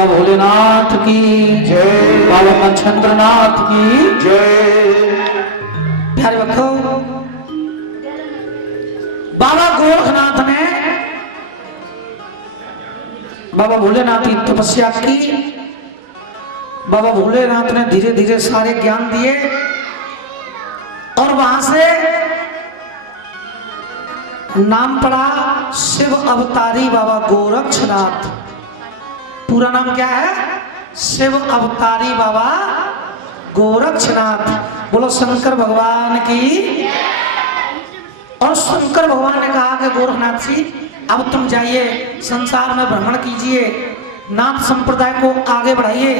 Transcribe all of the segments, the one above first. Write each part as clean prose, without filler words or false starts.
बाबा भोलेनाथ की जय। बाबा मच्छंद्रनाथ की जय। प्यारे भक्तों, बाबा गोरखनाथ ने बाबा भोलेनाथ की तपस्या की। बाबा भोलेनाथ ने धीरे धीरे सारे ज्ञान दिए और वहां से नाम पड़ा शिव अवतारी बाबा गोरक्षनाथ। पूरा नाम क्या है? शिव अवतारी बाबा गोरक्षनाथ। बोलो शंकर भगवान की। और शंकर भगवान ने कहा कि गोरखनाथ जी, अब तुम जाइए, संसार में भ्रमण कीजिए, नाथ संप्रदाय को आगे बढ़ाइए।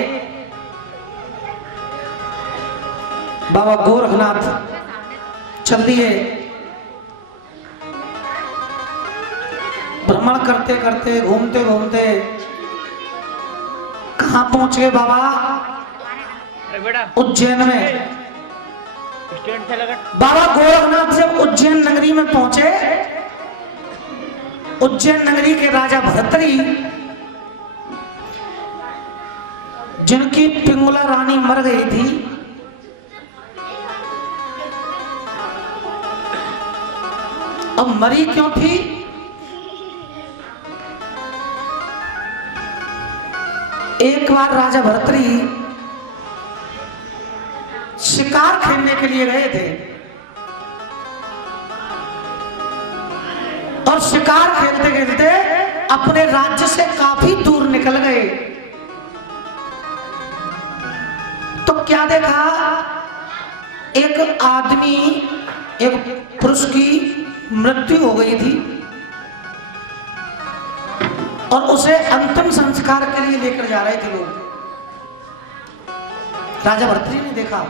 बाबा गोरखनाथ चल दिए। भ्रमण करते करते, घूमते घूमते कहां पहुंच गए बाबा? उज्जैन में। बाबा गोरखनाथ जब उज्जैन नगरी में पहुंचे, उज्जैन नगरी के राजा भर्तरी, जिनकी पिंगला रानी मर गई थी, अब मरी क्यों थी? एक बार राजा भर्तरी शिकार खेलने के लिए गए थे और शिकार खेलते खेलते अपने राज्य से काफी दूर निकल गए। तो क्या देखा? एक आदमी, एक पुरुष की मृत्यु हो गई थी और उसे अंतिम संस्कार के लिए लेकर जा रहे थे लोग। राजा भर्तरी ने देखा,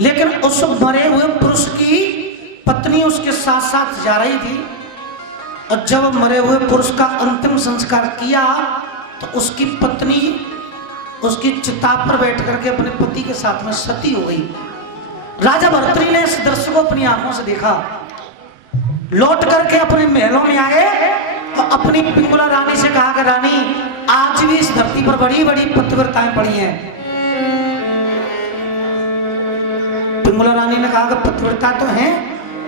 लेकिन उस मरे हुए पुरुष की पत्नी उसके साथ साथ जा रही थी। और जब मरे हुए पुरुष का अंतिम संस्कार किया तो उसकी पत्नी उसकी चिता पर बैठ करके अपने पति के साथ में सती हो गई। राजा भर्तरी ने इस दृश्य को अपनी आंखों से देखा। लौट करके अपने महलों में आए और अपनी पिंगला रानी से कहा कि रानी, आज भी इस धरती पर बड़ी बड़ी पतिव्रताएं पड़ी हैं। पिंगला रानी ने कहा कि पतिव्रता तो हैं,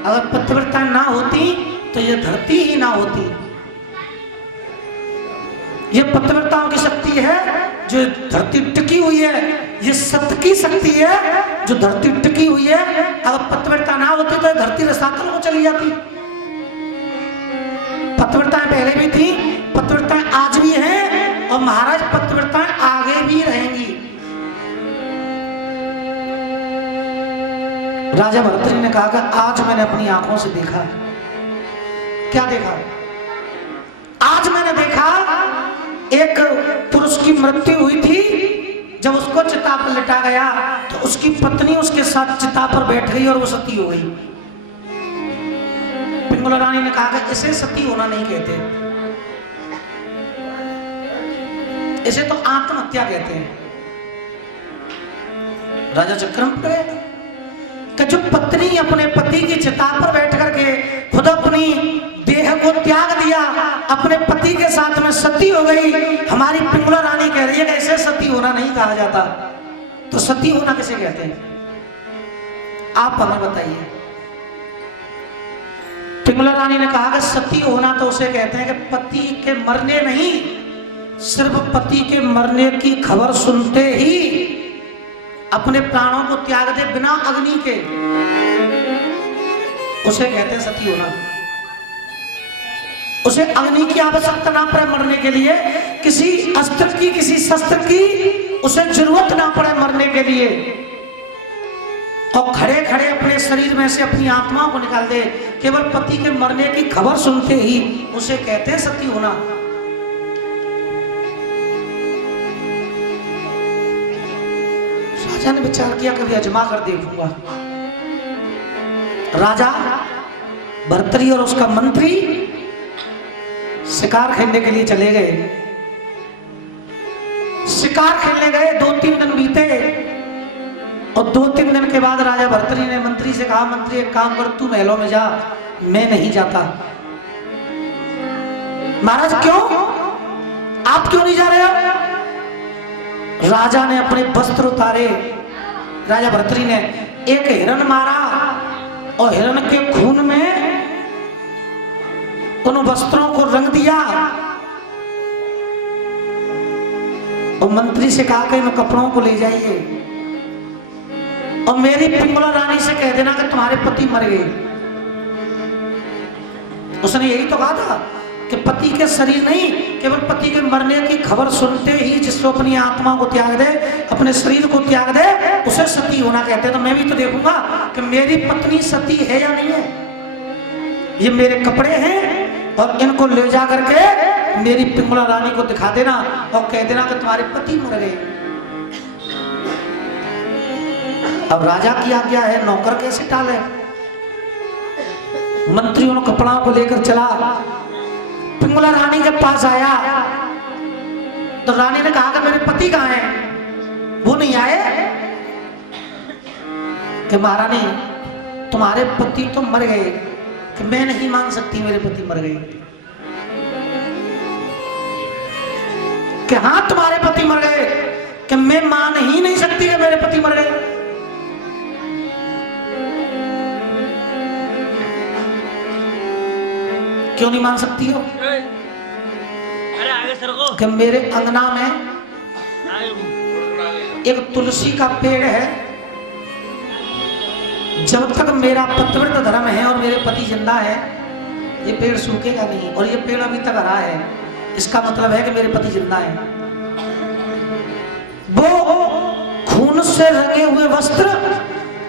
अगर पतिव्रता ना होती तो ये धरती ही ना होती। ये पतिव्रताओं की शक्ति है जो धरती टिकी हुई है, ये सत्य की शक्ति है जो धरती टिकी हुई है। अगर पतिव्रता ना होती तो धरती रसातल को चली जाती। पतिव्रताएं पहले भी थी, पतिव्रताएं आज भी हैं और महाराज पतिव्रताएं आगे भी रहेंगी। राजा भर्तरी ने कहा कि आज मैंने अपनी आंखों से देखा। क्या देखा? आज मैंने देखा एक पुरुष की मृत्यु हुई थी। जब उसको चिता पर लिटा गया तो उसकी पत्नी उसके साथ चिता पर बैठ गई और वो सती हो गई। पिंगला रानी ने कहा कि इसे सती होना नहीं कहते, इसे तो आत्महत्या कहते हैं। राजा चक्रम पे कि जो पत्नी अपने पति की चिता पर बैठ करके खुद अपनी देह को त्याग दिया, अपने पति के साथ में सती हो गई, हमारी पिंगला रानी कह रही है कि इसे सती होना नहीं कहा जाता। तो सती होना किसे कहते हैं? आप हमें बताइए। पिंगला रानी ने कहा कि सती होना तो उसे कहते हैं कि पति के मरने नहीं, सिर्फ पति के मरने की खबर सुनते ही अपने प्राणों को त्याग दे बिना अग्नि के, उसे कहते हैं सती होना। उसे अग्नि की आवश्यकता ना पड़े मरने के लिए, किसी अस्त्र की, किसी शस्त्र की उसे जरूरत ना पड़े मरने के लिए, और खड़े खड़े अपने शरीर में से अपनी आत्मा को निकाल दे, केवल पति के मरने की खबर सुनते ही, उसे कहते हैं सती होना। राजा ने विचार किया, कभी अजमा कर देखूंगा। राजा भर्तरी और उसका मंत्री शिकार खेलने के लिए चले गए। शिकार खेलने गए, 2-3 दिन बीते और 2-3 दिन के बाद राजा भर्तरी ने मंत्री से कहा, मंत्री एक काम कर, तू महलों में जा, मैं नहीं जाता। महाराज क्यों? आप क्यों नहीं जा रहे हो? राजा ने अपने वस्त्र उतारे, राजा भर्तृहरि ने एक हिरण मारा और हिरण के खून में उन वस्त्रों को रंग दिया और मंत्री से कहा कि इन कपड़ों को ले जाइए और मेरी पिंगला रानी से कह देना कि तुम्हारे पति मर गए। उसने यही तो कहा था कि पति के शरीर नहीं, केवल पति के मरने की खबर सुनते ही जिसको अपनी आत्मा को त्याग दे, अपने शरीर को त्याग दे, उसे सती होना कहते हैं। तो मैं भी तो देखूंगा कि मेरी पत्नी सती है या नहीं है। ये मेरे कपड़े हैं और इनको ले जा करके मेरी पिंगला रानी को दिखा देना और कह देना कि तुम्हारे पति मर गए। अब राजा की आज्ञा है, नौकर कैसे टाले। मंत्री उन कपड़ों को लेकर चला, पिंगला रानी के पास आया तो रानी ने कहा कि मेरे पति कहाँ हैं? वो नहीं आए कि महारानी तुम्हारे पति तो मर गए, कि मैं नहीं मान सकती मेरे पति मर गए। कि हाँ तुम्हारे पति मर गए, कि मैं मान ही नहीं सकती कि मेरे पति मर गए। क्यों नहीं मान सकती हो? अरे आगे सर को। कि मेरे अंगना में एक तुलसी का पेड़ है, जब तक मेरा पतिव्रत धर्म है और मेरे पति जिंदा है ये पेड़ सूखेगा नहीं, और ये पेड़ अभी तक हरा है, इसका मतलब है कि मेरे पति जिंदा है। वो खून से रंगे हुए वस्त्र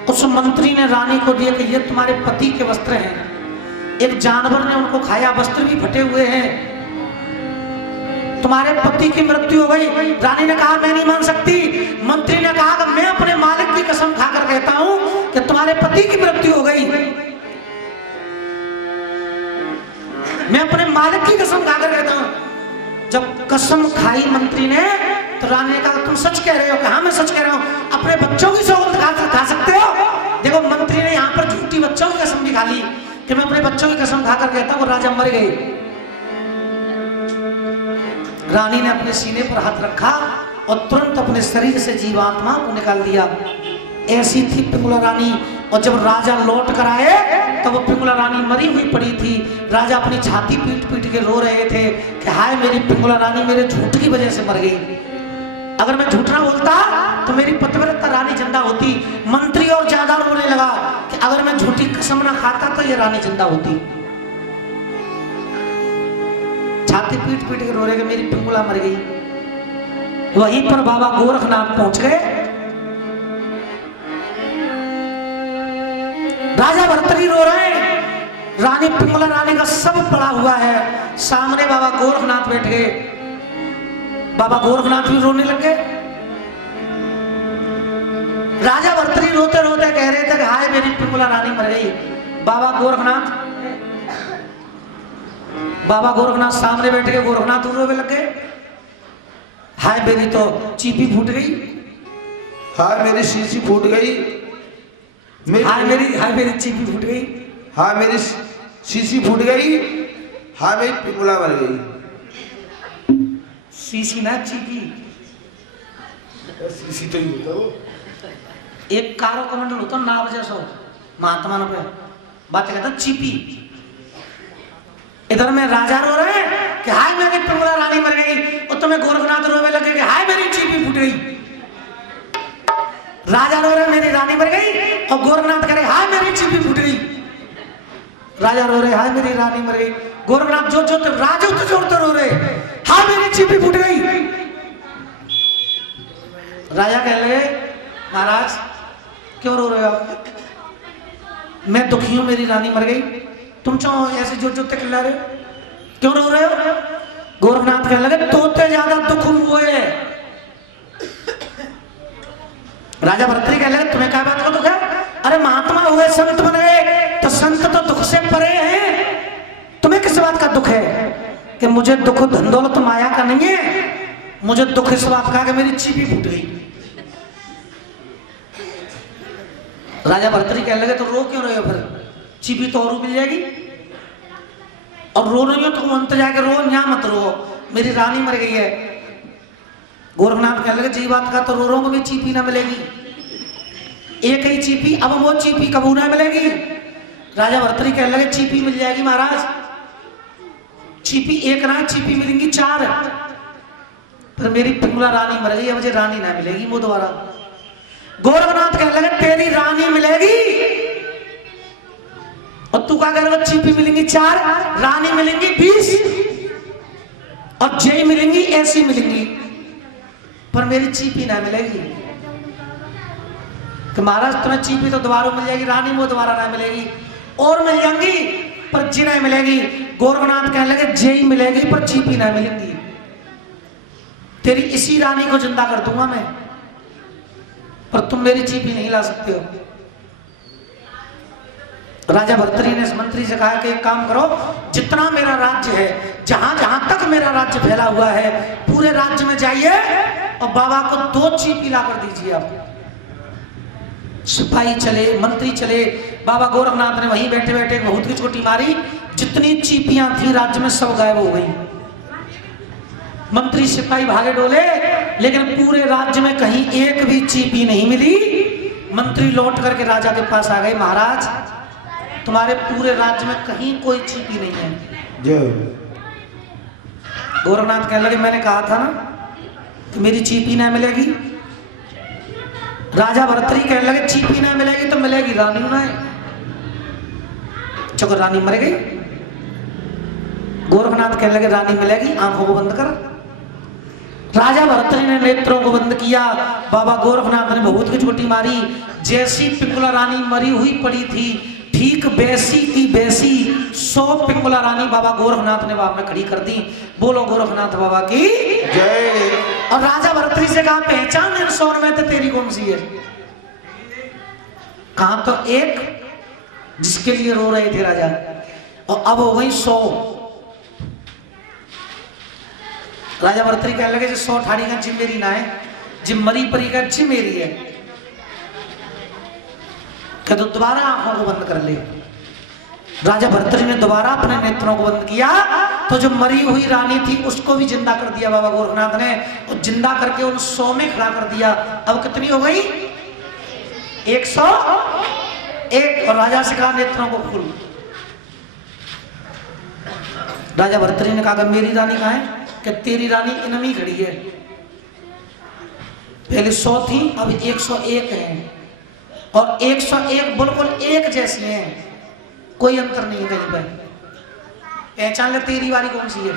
उस मंत्री ने रानी को दिए कि ये तुम्हारे पति के वस्त्र हैं। एक जानवर ने उनको खाया, वस्त्र भी फटे हुए हैं, तुम्हारे पति की मृत्यु हो गई। रानी ने कहा मैं नहीं मान सकती। मंत्री ने कहा कि मैं अपने मालिक की कसम खाकर कहता हूं कि तुम्हारे पति की मृत्यु हो गई। मैं अपने मालिक की कसम खाकर कहता हूं। जब कसम खाई मंत्री ने तो रानी ने कहा तुम सच कह रहे हो? कहा मैं सच कह रहा हूं। अपने बच्चों की सौगंध खा सकते हो? देखो मंत्री ने यहां पर झूठी बच्चों की कसम दिखा ली कि मैं अपने बच्चों की कसम खाकर कहता हूं राजा मर गए। रानी ने अपने सीने पर हाथ रखा और तुरंत अपने शरीर से जीवात्मा को निकाल दिया। ऐसी थी पिंगला रानी। और जब राजा लौट कर आए तब वो पिंगला रानी मरी हुई पड़ी थी। राजा अपनी छाती पीट पीट के रो रहे थे कि हाय मेरी पिंगला रानी मेरे झूठ की वजह से मर गई। अगर मैं झूठ ना बोलता तो मेरी पतिव्रता रानी जिंदा होती। मंत्री और ज्यादा रोने लगा कि अगर मैं झूठी कसम ना खाता तो ये रानी जिंदा होती। छाती पीट पीट के रो रहे कि मेरी पिंगला मर गई। वहीं पर बाबा गोरखनाथ पहुंच गए। राजा भर्तृहरि रो रहे हैं, रानी पिंगला रानी का सब पड़ा हुआ है। सामने बाबा गोरखनाथ बैठ गए। बाबा गोरखनाथ भी रोने लगे। राजा भर्तृहरि रोते रोते कह रहे थे कि हाय मेरी पिंगला रानी मर गई। बाबा गोरखनाथ सामने बैठ के गोरखनाथ रोने लगे। हाय मेरी तो चीपी फूट गई, हाय मेरी शीशी फूट गई, हाय मेरी चीपी फूट गई, हाय मेरी शीशी फूट गई, हाय मेरी पिंगला मर गई। शीशी ना चीपी। शीशी तो ही होता वो। एक कारो कमंडल होता नाव जैसा महात्मा ने पे बात कहता चीपी। इधर में राजा रो रहे हैं कि हाय मेरी पिंगला रानी मर गई, और तुम्हें गोरखनाथ रोने लगे कि हाय मेरी चीपी फूट गई। राजा रो रहे मेरी रानी मर गई और गोरखनाथ कह रहे हाय मेरी चीपी फूट गई। राजा रो रहे हाय मेरी रानी मर गई। गोरखनाथ जो राजा तो जोरते रो रहे हाय मेरी चीपी फूट गई। राजा कह लगे महाराज क्यों रो रहे हो आप? मैं दुखी हूं मेरी रानी मर गई, तुम क्यों ऐसे जोर जोर चिल्ला रहे हो? क्यों रो रहे हो? गोरखनाथ कहने लगे तोते ज्यादा दुख हुए। राजा भर्तृहरि कहने लगे तुम्हें क्या बात का दुख है? अरे महात्मा हुए, संत बन गए तो संत तो दुख से परे हैं, तुम्हें किस बात का दुख है? कि मुझे दुख धन दौलत माया का नहीं है, मुझे दुख इस बात का कि मेरी चीपी फूट गई। राजा भर्तृहरि कहने लगे तो रो क्यों रहे हो? फिर चीपी तो और मिल जाएगी, और रो रही हो तो अंत जाके रो, यहाँ मत रो। मेरी रानी मर गई है। गोरखनाथ कहने लगे जी बात का तो रो को भी चीपी ना मिलेगी, एक ही चीपी, अब वो चीपी कबू ना मिलेगी। राजा भर्तरी कहने लगे चीपी मिल जाएगी महाराज, चीपी एक ना चीपी मिलेंगी 4, पर मेरी पिंगला रानी मर गई है, मुझे रानी ना मिलेगी वो दोबारा। गोरखनाथ कहने लगे तेरी रानी मिलेगी और तू क्या करेगा, चीपी मिलेंगी 4, रानी मिलेंगी 20 और जय मिलेंगी ऐसी मिलेंगी, पर मेरी चीपी ना मिलेगी। कि महाराज तुम्हें चीपी तो दोबारा मिल जाएगी, रानी वो दोबारा ना मिलेगी, और मिल जाएंगी पर जी नहीं मिलेगी। गोरखनाथ कहने लगे जय मिलेगी पर चीपी ना मिलेगी, तेरी इसी रानी को जिंदा कर दूंगा मैं, पर तुम मेरी चीपी नहीं ला सकते हो। राजा भर्तरी ने इस मंत्री से कहा कि एक काम करो, जितना मेरा राज्य है, जहां जहां तक मेरा राज्य फैला हुआ है, पूरे राज्य में जाइए और बाबा को 2 चीपी ला कर दीजिए। आप सिपाही चले, मंत्री चले, बाबा गोरखनाथ ने वहीं बैठे बैठे एक बहुत की छोटी मारी, जितनी चीपियां थी राज्य में सब गायब हो गई। मंत्री सिपाही भागे डोले, लेकिन पूरे राज्य में कहीं एक भी चीपी नहीं मिली। मंत्री लौट करके राजा के पास आ गए, महाराज तुम्हारे पूरे राज्य में कहीं कोई चीपी नहीं है। जो गोरखनाथ कहने लगे मैंने कहा था ना कि मेरी चीपी ना मिलेगी। राजा भर्तरी कहने लगे चीपी ना मिलेगी तो मिलेगी रानी ना है। चलो रानी मर गई। गोरखनाथ कहने लगे रानी मिलेगी, आंखों को बंद कर। राजा भर्तरी ने नेत्रों को बंद किया, बाबा गोरखनाथ ने बहुत की छोटी मारी। जैसी पिंगला रानी मरी हुई पड़ी थी, ठीक वैसी की वैसी 100 पिंगला रानी बाबा गोरखनाथ ने बाप में खड़ी कर दी। बोलो गोरखनाथ बाबा की जय। और राजा भर्तरी से कहा पहचान इन 100 में तो तेरी कौन सी है? कहा तो एक जिसके लिए रो रहे थे राजा, और अब हो गई 100। राजा भर्तरी कहने लगे 100 ठाड़ी का जिम मेरी ना है, जिम मरी परी का जिम मेरी है। क्या तो दोबारा आंखों को बंद कर ले। राजा भर्तरी ने दोबारा अपने नेत्रों को बंद किया तो जो मरी हुई रानी थी उसको भी जिंदा कर दिया बाबा गोरखनाथ ने, और जिंदा करके उन 100 में खड़ा कर दिया। अब कितनी हो गई? 101। और राजा से कहा नेत्रों को खोल। राजा भर्तरी ने कहा मेरी रानी कहाँ है? कि तेरी रानी इनमी खड़ी है। पहले 100 थी, अब 101 है, और 101 बिल्कुल एक जैसी हैं, कोई अंतर नहीं है कहीं पर। पहचान ले तेरी वाली कौन सी है?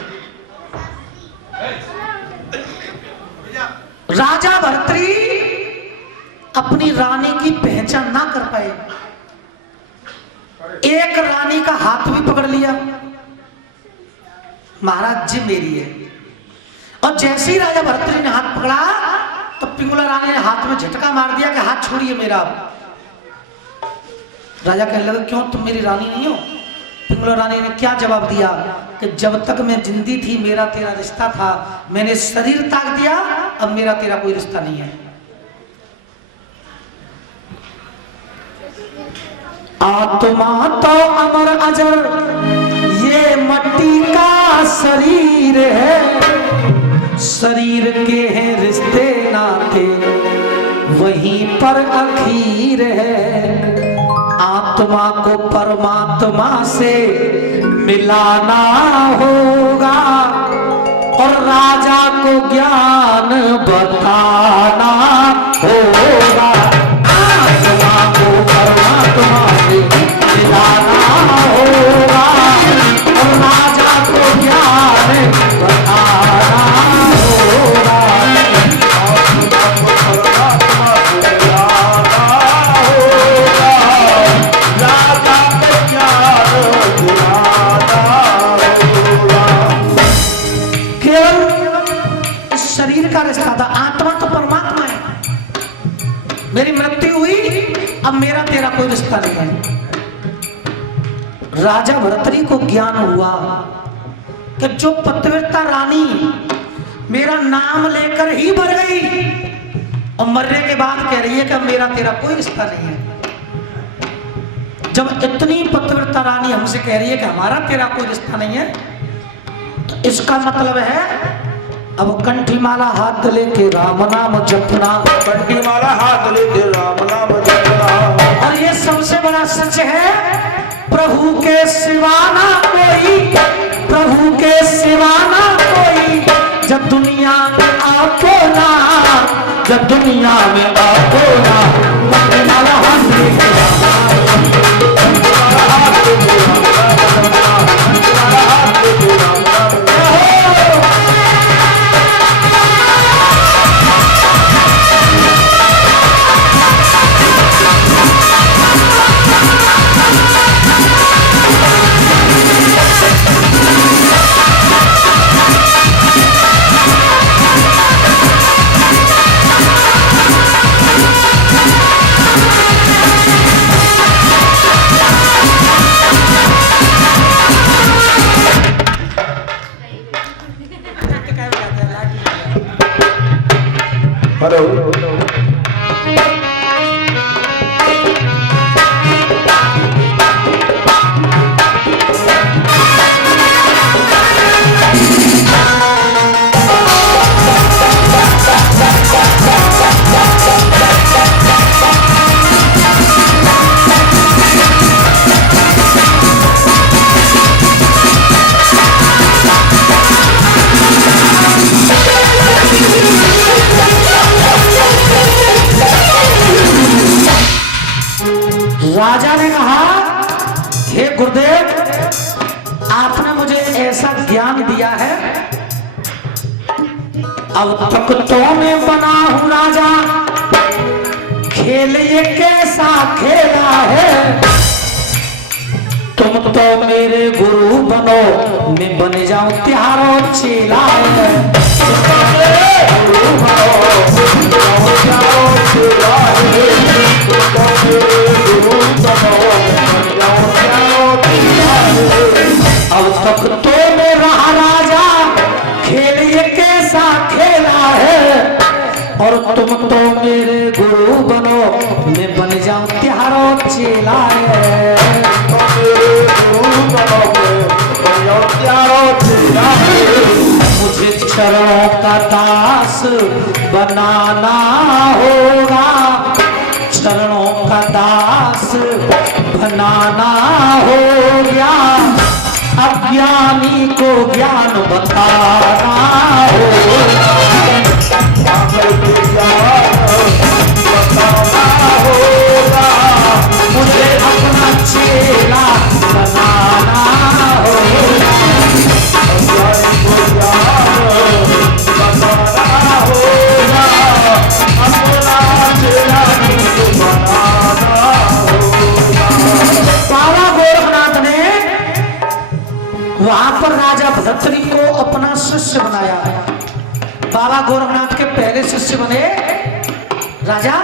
राजा भर्तरी अपनी रानी की पहचान ना कर पाए। एक रानी का हाथ भी पकड़ लिया, महाराज जी मेरी है। और जैसे ही राजा भर्तरी ने हाथ पकड़ा तो पिंगला रानी ने हाथ में झटका मार दिया कि हाथ छोड़िए मेरा। राजा कहने लगे क्यों, तुम मेरी रानी नहीं हो? पिंगला रानी ने क्या जवाब दिया कि जब तक मैं जिंदी थी मेरा तेरा रिश्ता था, मैंने शरीर त्याग दिया, अब मेरा तेरा कोई रिश्ता नहीं है। आत्मा तो अमर अजर, ये मट्टी का शरीर है, शरीर के हैं रिश्ते नाते, वहीं पर अखीर है। आत्मा को परमात्मा से मिलाना होगा और राजा को ज्ञान बताना होगा। आत्मा को परमात्मा से मिलाना होगा और राजा को ज्ञान बताना होगा। शरीर का रिश्ता था, आत्मा तो परमात्मा है। मेरी मृत्यु हुई, अब मेरा तेरा कोई रिश्ता नहीं है। राजा भर्तरी को ज्ञान हुआ कि जो पतिव्रता रानी मेरा नाम लेकर ही मर गई और मरने के बाद कह रही है कि अब मेरा तेरा कोई रिश्ता नहीं है। जब इतनी पतिव्रता रानी हमसे कह रही है कि हमारा तेरा कोई रिश्ता नहीं है, तो इसका मतलब है अब कंठी माला हाथ लेके राम नाम जपना, कंठी माला हाथ लेके राम नाम जपना। और ये सबसे बड़ा सच है, प्रभु के सिवा ना कोई, प्रभु के सिवा ना कोई, जब दुनिया में आपो ना, जब दुनिया में आपो ना, कंठी माला हाथ लेके राम नाम हेलो। राजा ने कहा, हे गुरुदेव, आपने मुझे ऐसा ज्ञान दिया है, अब तक तो मैं बना हूं राजा, खेल ये कैसा खेला है, तुम तो मेरे गुरु बनो, मैं बन जाऊं तुम्हारा चेला है, गुरु बनो, अब तक तो मेरा राजा खेल ये कैसा खेला है, और तुम तो मेरे गुरु बनो, मैं बन जाऊं तुम्हारा चेला है, मुझे चरणों का दास बनाना होगा, चरणों का दास बनाना होगा, अज्ञानी को ज्ञान बताना होगा, मुझे अपना चेला बनाना होगा, बाबा गोरखनाथ ने वहां पर राजा भरतरी को अपना शिष्य बनाया। बाबा गोरखनाथ के पहले शिष्य बने राजा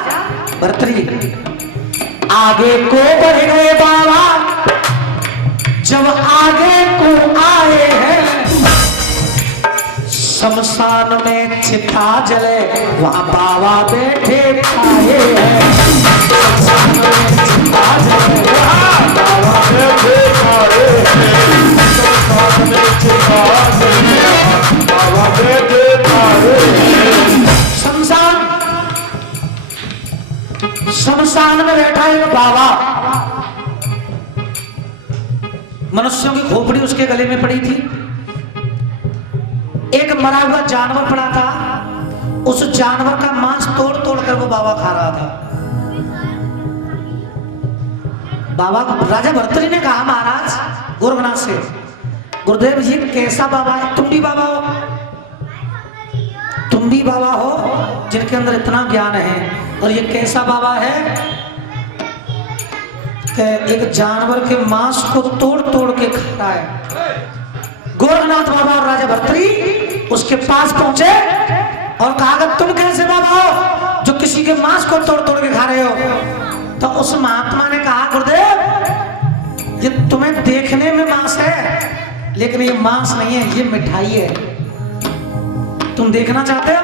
भरतरी। आगे को बढ़ गए बाबा, जब आगे को आए हैं, शमशान में चिता जले, वहां बाबा बैठे खाए हैं, शमशान में चिता जले, बाबा बैठे खाए हैं, शमशान में चिता जले, बाबा बैठे खाए हैं, शमशान में बैठा है बाबा। मनुष्यों की खोपड़ी उसके गले में पड़ी थी, एक मरा हुआ जानवर पड़ा था, उस जानवर का मांस तोड़ तोड़ कर वो बाबा खा रहा था। बाबा राजा भरतरी ने कहा महाराज गोरखनाथ से, गुरुदेव ये कैसा बाबा है? तुम भी बाबा हो, तुम भी बाबा हो जिनके अंदर इतना ज्ञान है, और ये कैसा बाबा है कि एक जानवर के मांस को तोड़ तोड़ के खा रहा है। गोरखनाथ बाबा और राजा भरतरी उसके पास पहुंचे और कहा कि तुम कैसे बाबा हो जो किसी के मांस को तोड़ तोड़ के खा रहे हो? तो उस महात्मा ने कहा, गुरुदेव ये तुम्हें देखने में मांस है, लेकिन ये मांस नहीं है, ये मिठाई है, तुम देखना चाहते हो?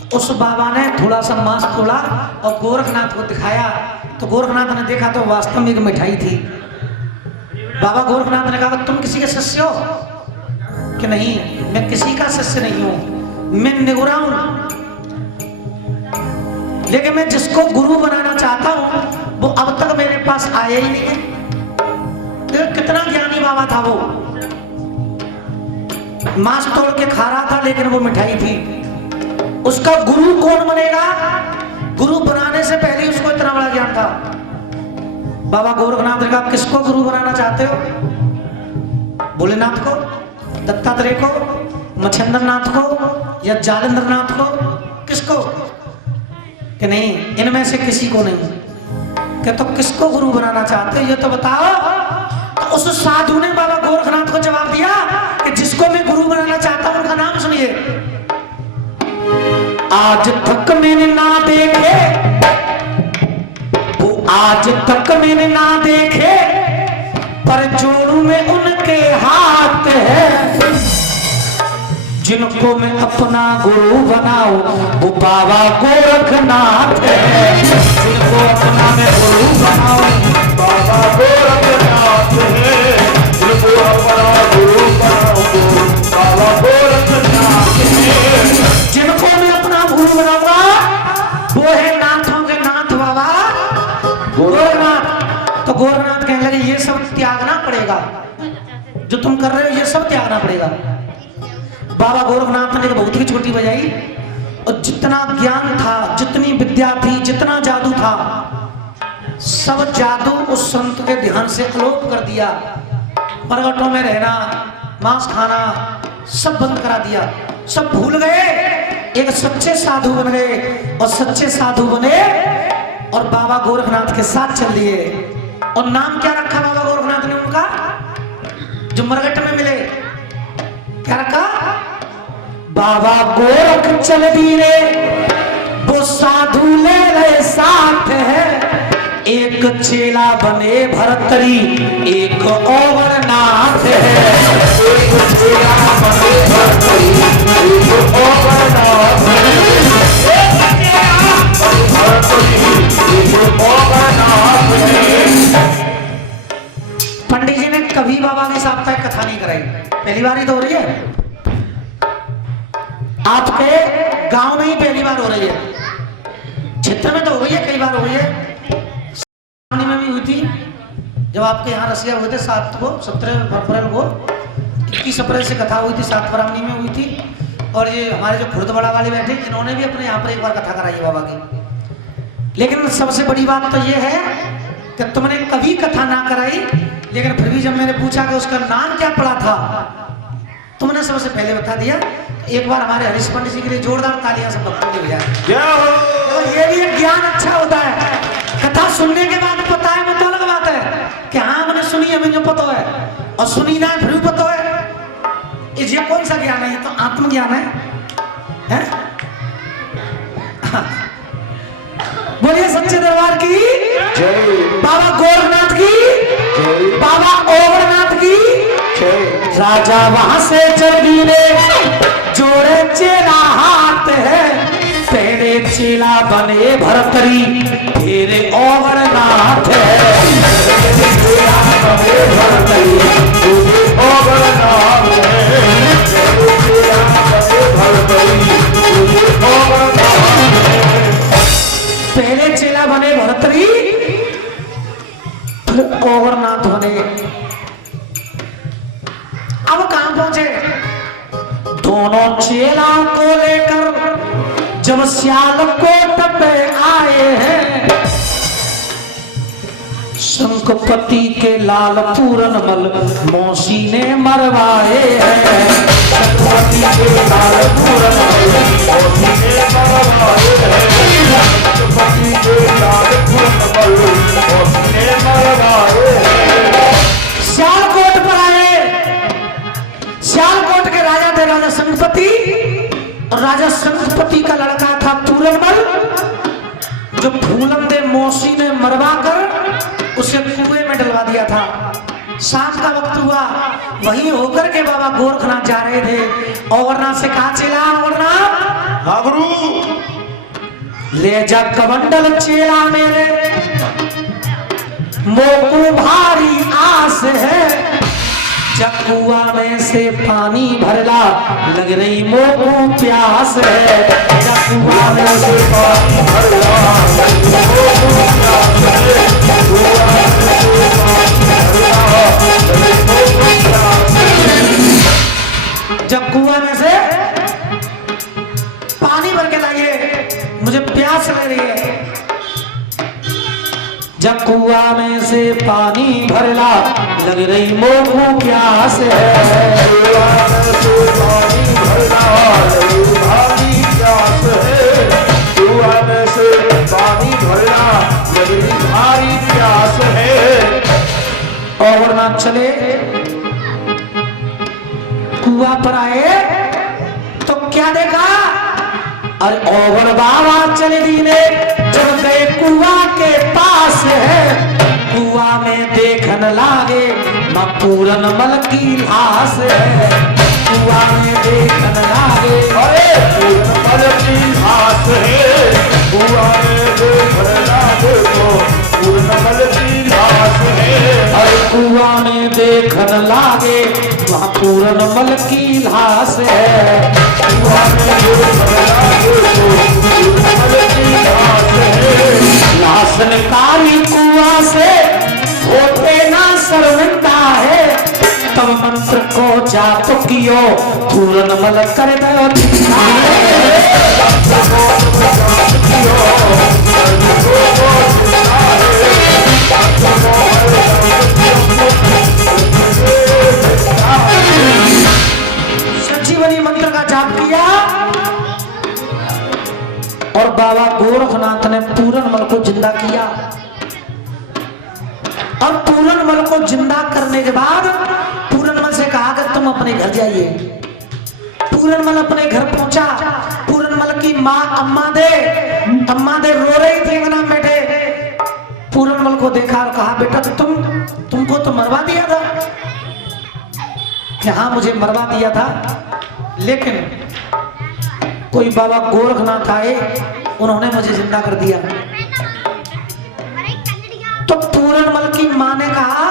तो उस बाबा ने थोड़ा सा मांस तोड़ा और गोरखनाथ को दिखाया, तो गोरखनाथ ने देखा तो वास्तव में एक मिठाई थी। बाबा गोरखनाथ ने कहा, तुम किसी के शिष्य हो? कि नहीं, मैं किसी का शिष्य नहीं हूं, मैं निगुरा हूं, लेकिन मैं जिसको गुरु बनाना चाहता हूं वो अब तक मेरे पास आया ही नहीं है। तो कितना ज्ञानी बाबा था वो, मांस तोड़ के खा रहा था लेकिन वो मिठाई थी। उसका गुरु कौन बनेगा? गुरु बनाने से पहले ही उसको इतना बड़ा ज्ञान था। बाबा गोरखनाथ ने कहा, किसको गुरु बनाना चाहते हो? भोलेनाथ को, दत्तात्रेय को, मच्छिंद्र नाथ को या जालेंद्र नाथ को? किसको? कि नहीं, इनमें से किसी को नहीं। कि तो किसको गुरु बनाना चाहते हो ये तो बताओ। तो उस साधु ने बाबा गोरखनाथ को जवाब दिया कि जिसको मैं गुरु बनाना चाहता हूं उनका नाम सुनिए। आज तक मैंने ना देखे, वो आज तक मैंने ना देखे, पर जोड़ू में उनके हाथ है। जिनको मैं अपना गुरु बनाऊं वो बाबा गोरखनाथ है। जिनको अपना मैं गुरु बनाऊं बाबा गोरखनाथ है। जिनको अपना गुरु बनाऊं बाबा गोरखनाथ है। जिनको मैं अपना गुरु बनाऊंगा वो है नाथों के नाथ बाबा गोरखनाथ। तो गोरखनाथ कहने लगे, ये सब त्यागना पड़ेगा, जो तुम कर रहे हो ये सब त्यागना पड़ेगा। बाबा गोरखनाथ ने बहुत ही छोटी बजाई और जितना ज्ञान था, जितनी विद्या थी, जितना जादू था, सब जादू उस संत के ध्यान से अलोप कर दिया। परगटों में रहना, मांस खाना सब बंद करा दिया, सब भूल गए। एक सच्चे साधु बन गए और सच्चे साधु बने और बाबा गोरखनाथ के साथ चल दिए। और नाम क्या रखा बाबा गोरखनाथ ने उनका, जो मरघट में मिले? क्या रखा? बाबा गोरख चल दिए, वो साधु ले रहे साथ है। एक चेला बने भरतरी, एक और नाथ है। एक चेला बने भरतरी, एक और नाथ है। एक चेला बने भरतरी, एक और नाथ है। पंडित जी ने कभी बाबा की साप्ताहिक कथा नहीं कराई, पहली बार ही तो हो रही है। आपके गांव में ही पहली बार हो रही है, क्षेत्र में तो हो गई है, कई बार हो गई है। में भी हुई थी जब आपके यहाँ रसिया हुए थे 17 अप्रैल को, 21 अप्रैल से कथा हुई थी, 7 फरवरी में हुई थी। और ये हमारे जो खुर्दबड़ा वाले बैठे इन्होंने भी अपने यहाँ पर एक बार कथा कराई है बाबा की। लेकिन सबसे बड़ी बात तो ये है कि तुमने कभी कथा ना कराई, लेकिन फिर भी जब मैंने पूछा कि उसका नाम क्या पड़ा था, तुमने सबसे पहले बता दिया। एक बार हमारे हरीश पंडित जी के लिए जोरदार तालियां सब भक्तों के बजाय। तो ये भी एक ज्ञान अच्छा होता है। कथा सुनने के बाद पता है वो तो अलग बात है कि हाँ मैंने सुनी है, मुझे पता है, और सुनी ना फिर भी पता है। ये कौन सा ज्ञान है? ये तो आत्मज्ञान है? बोलिए सच्चे दरबार की जय। बाबा गोरखनाथ की जय। बाबा ओगरनाथ की जय। राजा वहां से चल दिए, जोड़े चेला हाथ है। पहले चेला बने भरतरी, फिर ओगरनाथ है। चेला बने भरतरी, फिर ओगरनाथ है। चेला बने भरतरी, फिर ओगरनाथ है। पहले चेला बने भरतरी, फिर ओगरनाथ बने। अब कहां पहुंचे? दोनों चेलाओं को लेकर जब सियालकोट पे आए हैं, शंखपति के लाल पूरनमल मौसी ने मरवाए हैं। शंखपति के लाल पूरनमल मौसी ने मरवाए हैं। शंखपति के लाल पूरनमल मौसी ने मरवाए हैं। सियालकोट पर आए। सियालकोट के राजा थे राजा शंखपति, और राजा शंखपति का लड़का था पूरनमल, जो फूलन दे मौसी ने मरवा कर उसे कुएं में डलवा दिया था। शाम का वक्त हुआ, वहीं होकर के बाबा गोरखनाथ जा रहे थे। ओगरनाथ से कहा, चेला ओगरनाथ, हाँ गुरु। ले जा कमंडल चेला मेरे, मोको भारी आस है। जब कुआ में से पानी भरला लग रही मोको प्यास है। जब कुआ में से पानी भरला लग रही मोको प्यास है। कुआ में से पानी भरला लग रही मोको प्यास है। जब कुआ में से पानी भर के लाइए, मुझे प्यास लग रही है। जब कुआ में से पानी भरला लग रही मोको प्यास है। कुआ में से पानी भरला लग रही प्यास है। कुआ में से पानी भरला लग रही भारी प्यास है। और ना चले कुआ पर आए तो क्या देखा? अरे ओवर बाबा चले दीने जब गए कुआ के पास है। कुआ में देखन लागे मां पूरन मल की लाश है। कुआ में देखन लागे अरे पूरन मल की लाश है। कुआ में देखन लागे तो पूरन मल की लाश है। अरे कुआ में देखन लागे वहाँ पूरन मल की लाश है। कुआ में देखन लागे तो पूरन मल की लाश है। लाश निकाली कुआ से होते ना शर्मिंदा है। तब मंत्र को जाप कियो पूरन मल कर दो जिंदा है। संजीवनी मंत्र का जाप किया और बाबा गोरखनाथ ने पूरनमल को जिंदा किया। और पूरनमल को जिंदा करने के बाद पूरनमल से कहा कि तुम अपने घर जाइए। पूरनमल अपने घर पहुंचा। पूरनमल की माँ अम्मा दे रो रही थी बना बेटे। पूरनमल को देखा और कहा बेटा तुमको तो मरवा दिया था। कि हाँ मुझे मरवा दिया था, लेकिन कोई बाबा गोरखनाथ आए, उन्होंने मुझे जिंदा कर दिया। तो पूरनमल की माँ ने कहा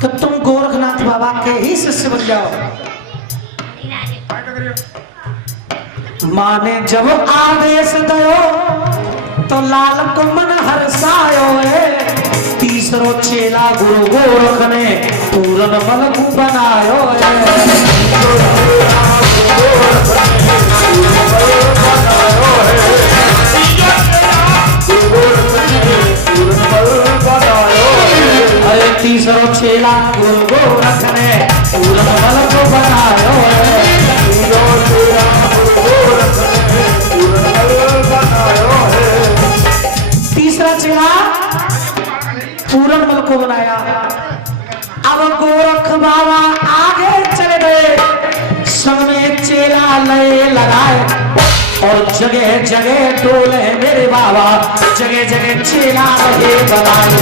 कि तुम गोरखनाथ बाबा के ही शिष्य बन जाओ। माँ ने जब आदेश दो तो लाल को मन हर्षायो है। तीसरो चेला गुरु गोरख ने पूरनमल को बनायो है। अरे तीसरो चेला गुरु गोरख ने पूरनमल को बनायो है। तीसरा चेला पूरनमल को बनाया। अब गोरख बाबा आगे चले गए, सब में चेला लय लगाए और जगह जगह डोले मेरे बाबा, जगह जगह चेला रहे बनाए।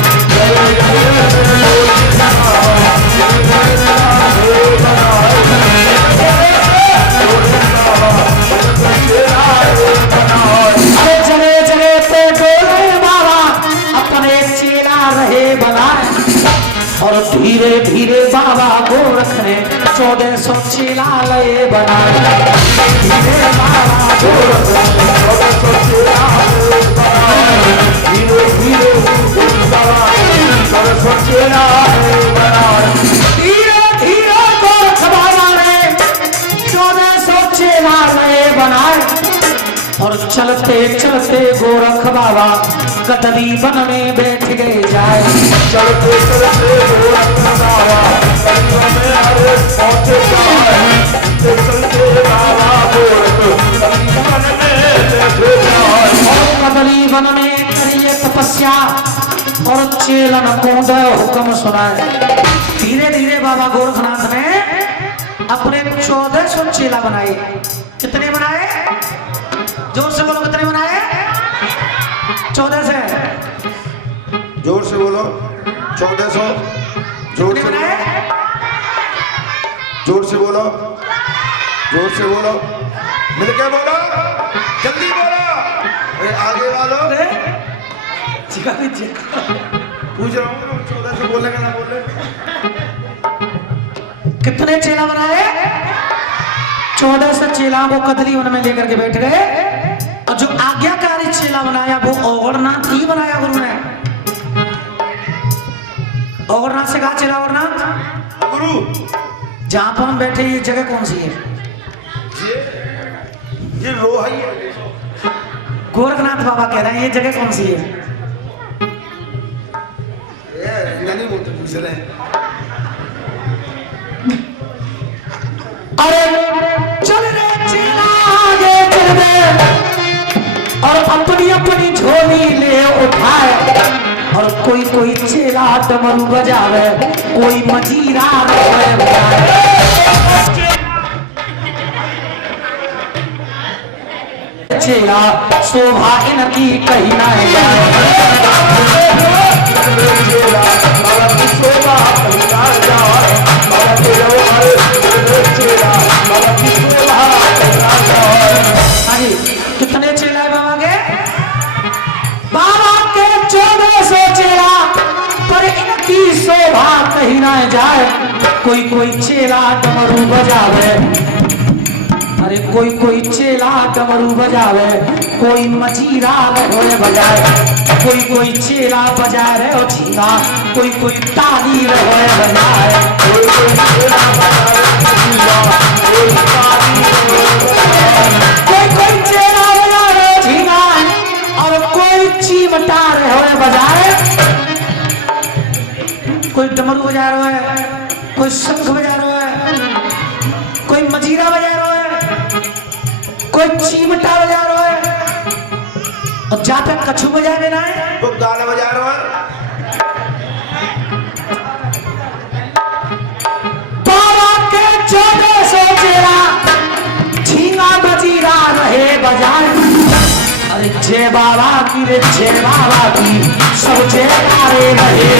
जगह जगह पे डोले बाबा अपने चेला रहे बनाए। और धीरे धीरे बाबा गोरख ने 1400 चेला लय बनाए। धीरे बाबा गोरख ने 1400 चेला लय बनाए। धीरे धीरे बाबा 1400 चेला लय बनाए। धीरे धीरे गोरख बाबा ने 1400 चेला लय बनाए। और चलते चलते गोरख बाबा कदली वन में बैठ गए जाए। चलते चलते गोरख बाबा कदली वन में पहुंचे जाए। चलते बाबा गोरख कदली वन में बैठे जाए। और कदली वन में करिए तपस्या और चेलन को दो हुक्म सुनाए। धीरे धीरे बाबा गोरखनाथ ने अपने 1400 चेला बनाए। कितने बनाए? जोर से बोलो, कितने बनाए? 14 से जोर से बोलो 1400। जोर से बनाए? जोर से बोलो, जोर से बोलो, मिलके बोलो, जल्दी बोलो। अरे आगे वालों पूछ रहा हूँ 1400 बोलेगा ना बोले? कितने चेला बनाए? 14 से चेला को कदली वन में लेकर के बैठ गए और जो आज्ञाकारी चेला बनाया वो औगरनाथ ही बनाया गुरु ने। औगरनाथ से कहा चेला औगरनाथ गुरु जहां पर हम बैठे ये जगह कौन सी है? ये रोहाई है। गोरखनाथ बाबा कह रहे हैं ये जगह कौन सी है? नहीं बोलते पूछ रहे हैं। अरे चल रे चेला आगे चल रे और अपनी अपनी झोली ले उठाए और कोई कोई चेला डमरू बजावे कोई मजीरा बजाए। चेला शोभा इनकी कहीं ना कितने चेला है बाबा के? बाबा के 1400 चेला पर इनकी शोभा कहीं ना जाए। कोई कोई चेला डमरू बजावे, अरे कोई कोई चेला डमरू बजावे कोई मजीरा रहे बजाए, कोई कोई चेला बजा रहे हो झींगा कोई कोई ताली रहे बजाए, कोई कोई चेला बजा रहे हो झींगा और कोई चीमटा रहे बजाए। कोई डमरू बजा रहा है, कोई शंख बजा रहा है, कोई मजीरा बजा रहा है, कोई चीमटा बजा रहा है और जहां तक कछु बजा देना है तो गाने बजा रहा है। बाबा के 1400 चेला झींगा मजीरा रहे बजाए। अरे जय बाबा की रे जय बाबा की सब जयकारे रहे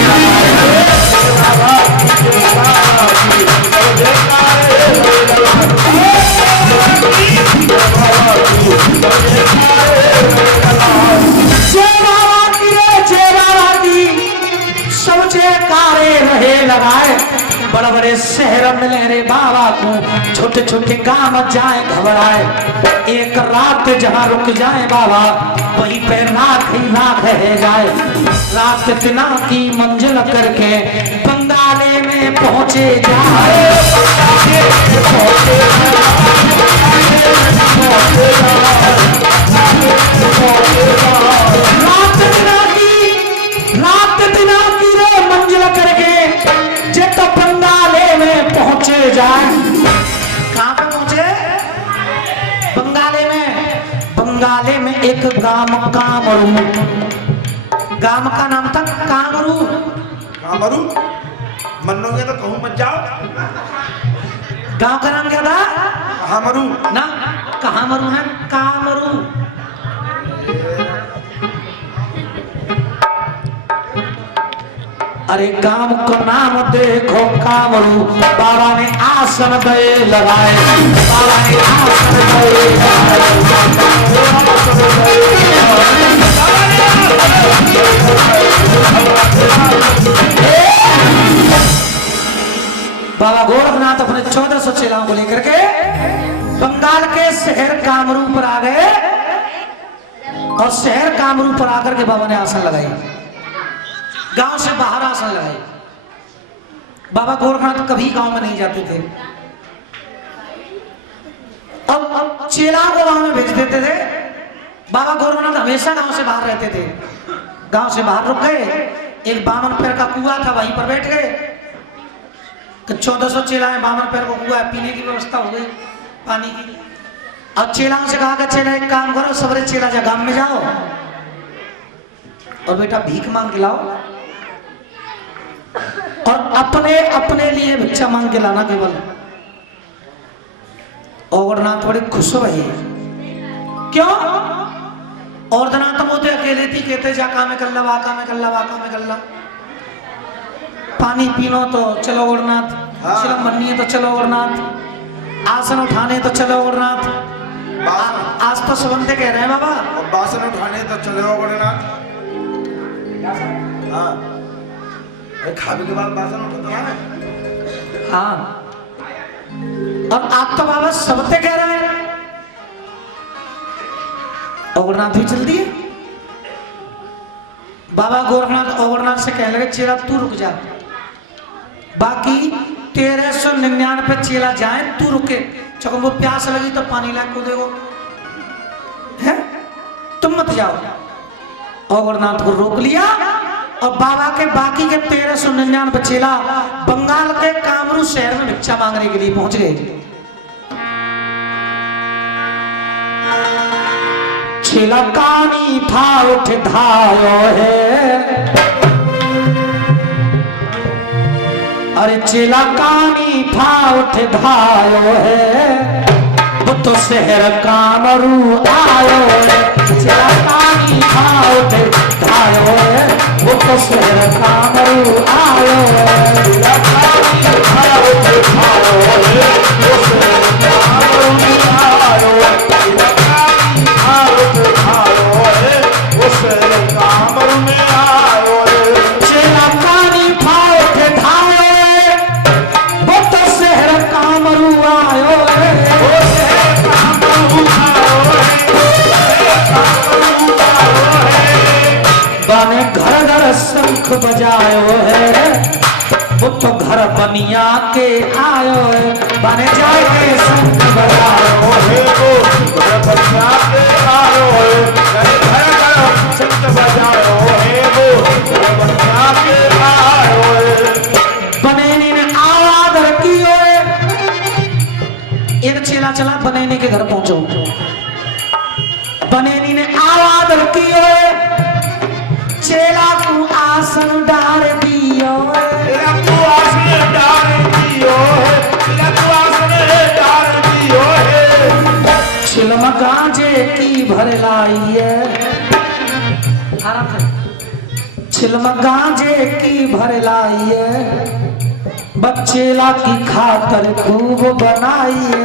लगाए। बड़े बड़े शहर मिले रे बाबा को, छोटे छोटे गांव जाए घबराए। एक रात जहाँ रुक जाए बाबा वहीं पे रात ही रात रह जाए। रात दिना की मंजिल करके बंगाले में पहुंचे जाए। रात दिना की रे मंजिल करके जब बंगाले में पहुंचे जाए। कहां पे पहुंचे? बंगाले में। बंगाले में एक गांव कामरू, गांव का नाम था कामरू। कामरू मनोगे तो कहूं मत जाओ। गांव का नाम क्या था? कामरू ना कामरू है, कामरू। अरे गांव का नाम देखो कामरू। बाबा ने आसन दे लगाए, बाबा ने आसन दे बाबा गोरखनाथ अपने 1400 चेलाओं को लेकर के बंगाल के शहर कामरू पर आ गए और शहर कामरू पर आकर के बाबा ने आसन लगाई। गांव से बाहर आसन लगाई। बाबा गोरखनाथ कभी गांव में नहीं जाते थे। अब चेलाओं को गांव में भेज देते थे। बाबा गोरखनाथ हमेशा गांव से बाहर रहते थे। गांव से बाहर रुक गए, एक 52 पैर का कुआं था वहीं पर बैठ गए। 1400 चेला है, 52 पैर का कुआं है, पीने की व्यवस्था हो गई पानी की। अब चेलाओं से कहा कि चेला एक काम करो, सबरे चेला जा गांव में जाओ और बेटा भीख मांग के लाओ और अपने अपने लिए भिक्षा मांग के लाना केवल। औगरनाथ बड़े खुश हो रहे। क्यों? औरनाथ मोते अकेले थी, कहते जा काम में कल्ला वाका में कल्ला वाका में कल्ला। पानी पीनो तो चलो औगरनाथ, चिलम बननी है तो चलो औगरनाथ, आसन उठाने तो चलो औगरनाथ। आज तो सुबंधे कह रहे हैं बाबा, और बासन उठाने तो चले औगरनाथ। हाँ, खाने के बाद बासन उठाता है। हाँ और आप तो बाबा सबते कह रहे हैं, अवरनाथ भी चल दिए। बाबा गोरखनाथ अवरनाथ से कहने लगे चेला तू रुक जा, बाकी 1399 चेला जाए तू रुके, चको वो प्यास लगी तो पानी ला को देगो है, तुम मत जाओ। अवरनाथ को रोक लिया और बाबा के बाकी के 1399 चेला बंगाल के कामरू शहर में भिक्षा मांगने के लिए पहुंच गए। चेला कानी था उठ धायो है, अरे चेला कानी था उठ धायो है, वो तो शहर कामरू आयो है। चेला कानी था उठ धायो है, वो तो शहर कामरू आयो है। चेला कानी था उठ धायो है, वो शहर कामरू आयो है। चेला कानी था उठ धायो है, वो शहर कामरू में आयो है। चेला कानी था उठ धायो है, वो तो शहर कामरू आयो है। वो शहर कामरू आयो है, बाने घर घर शंख बजायो है, वो तो घर बनिया के आयो है। बाने जाके शंख बजायो है, वो घर बनिया के आयो है। घर घर शंख बजायो है, वो घर बनिया के आयो है। बनेनी ने आवाज रखी है, एक चेला चला बनेनी के घर पहुंचो। बनेनी ने आवाज रखी है, चेला को आसन डाल दियो, चेला को आसन डाल दियो, चेला को आसन डाल दियो है। चिलम गांजे की भर लाई है, आराम से। चिलम गांजे की भर लाई है, बच्चेला की खातर खूब बनाई है।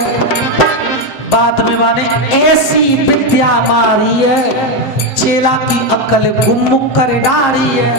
बाद में माने ऐसी विद्या मारी है, चेला की अकल गुम कर डारी है।